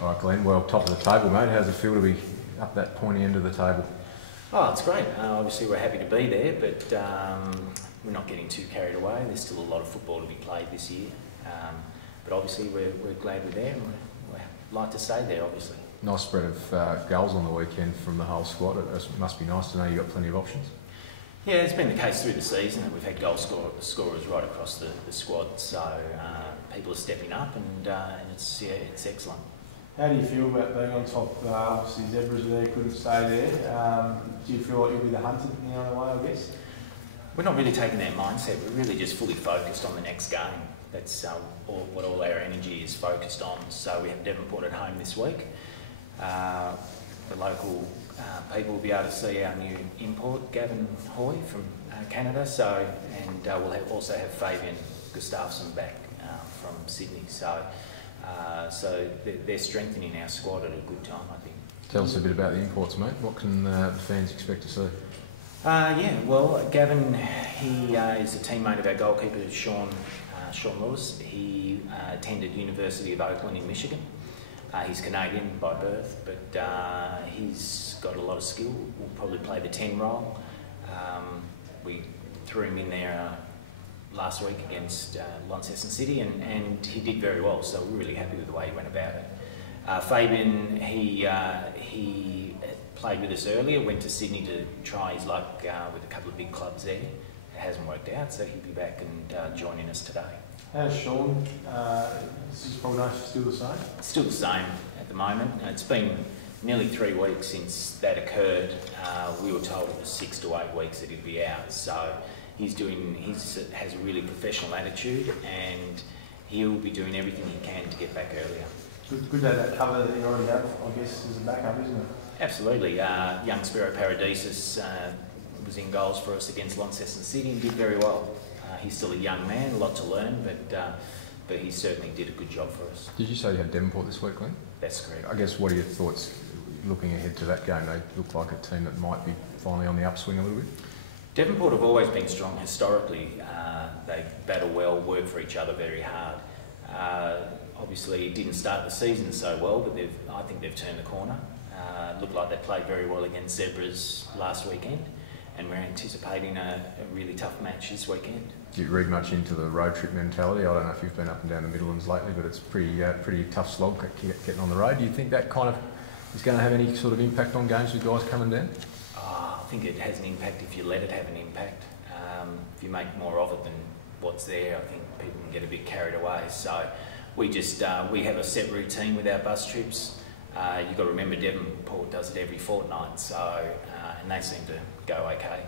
All right, Glenn, well, top of the table, mate. How's it feel to be up that pointy end of the table? Oh, it's great. Obviously, we're happy to be there, but we're not getting too carried away. There's still a lot of football to be played this year. But obviously, we're glad we're there, and we'd like to stay there, obviously. Nice spread of goals on the weekend from the whole squad. It must be nice to know you've got plenty of options. Yeah, it's been the case through the season that we've had goal scorers right across the squad, so people are stepping up, and it's excellent. How do you feel about being on top? Obviously, Zebras are there, couldn't stay there. Do you feel like you'll be the hunted in the other way, I guess? We're not really taking that mindset. We're really just fully focused on the next game. That's what all our energy is focused on. So we have Devonport at home this week. The local people will be able to see our new import, Gavin Hoy from Canada. And we'll also have Fabian Gustafsson back from Sydney. So they're strengthening our squad at a good time, I think. Tell us a bit about the imports, mate. What can the fans expect to see? Yeah, well, Gavin, he is a teammate of our goalkeeper, Sean Lewis. He attended University of Oakland in Michigan. He's Canadian by birth, but he's got a lot of skill. Will probably play the 10 role. We threw him in there last week against Launceston City, and he did very well, so we're really happy with the way he went about it. Fabian, he played with us earlier, went to Sydney to try his luck with a couple of big clubs there. It hasn't worked out, so he'll be back and joining us today. How's Sean? Is his prognosis still the same? It's still the same at the moment. It's been nearly 3 weeks since that occurred. We were told it was 6 to 8 weeks that he'd be out, so he has a really professional attitude, and he'll be doing everything he can to get back earlier. Good to have that cover that you already have, I guess, as a backup, isn't it? Absolutely. Young Spiro Paradisus was in goals for us against Launceston City and did very well. He's still a young man, a lot to learn, but he certainly did a good job for us. Did you say you had Devonport this week, Glenn? That's correct. I guess, what are your thoughts looking ahead to that game? They look like a team that might be finally on the upswing a little bit. Devonport have always been strong historically. They battle well, work for each other very hard. Obviously, it didn't start the season so well, but I think they've turned the corner. Looked like they played very well against Zebras last weekend, and we're anticipating a really tough match this weekend. Do you read much into the road trip mentality? I don't know if you've been up and down the Midlands lately, but it's pretty tough slog getting on the road. Do you think that kind of is going to have any sort of impact on games with guys coming down? I think it has an impact if you let it have an impact. If you make more of it than what's there, I think people can get a bit carried away. So we have a set routine with our bus trips. You've got to remember Devonport does it every fortnight, and they seem to go okay.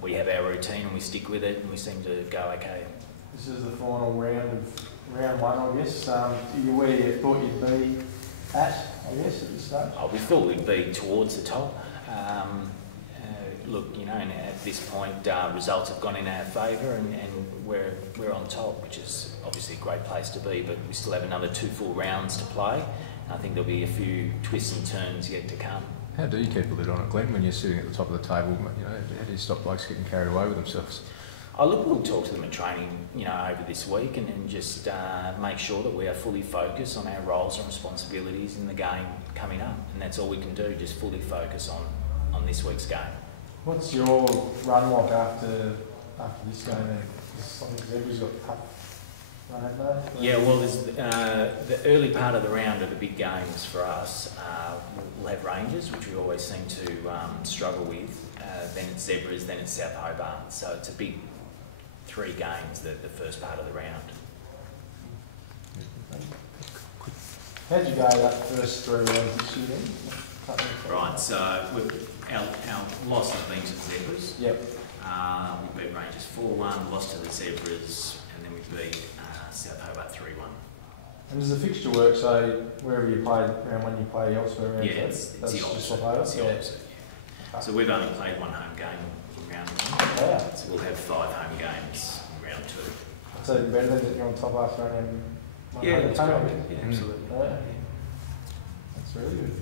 We have our routine and we stick with it, and we seem to go okay. This is the final round of round one, I guess. You where you thought you'd be at, I guess, at this stage? We thought we'd be towards the top. And at this point, results have gone in our favour, and we're on top, which is obviously a great place to be. But we still have another 2 full rounds to play. I think there'll be a few twists and turns yet to come. How do you keep a lid on it, Glenn, when you're sitting at the top of the table? How do you stop blokes getting carried away with themselves? We'll talk to them at training, over this week, and just make sure that we are fully focused on our roles and responsibilities in the game coming up. And that's all we can do, just fully focus on this week's game. What's your run like after this game then? I think Zebra's got a tough run, haven't they? Yeah, well, there's the early part of the round are the big games for us. We'll have Rangers, which we always seem to struggle with. Then it's Zebras, then it's South Hobart. So it's a big 3 games, the first part of the round. How'd you go that first 3 rounds this year then? Right, so our loss has been to the Zebras. Yep. We beat Rangers 4-1, lost to the Zebras, and then we beat South Hobart 3-1. And does the fixture work, so wherever you play, around when you play elsewhere? Yeah, it's the opposite. It's the opposite, yeah. So we've only played 1 home game in round 1. Yeah. So we'll have 5 home games in round 2. So it's better than that you're on top after round 1? Yeah, that's great. Yeah, absolutely. Yeah. That's really good.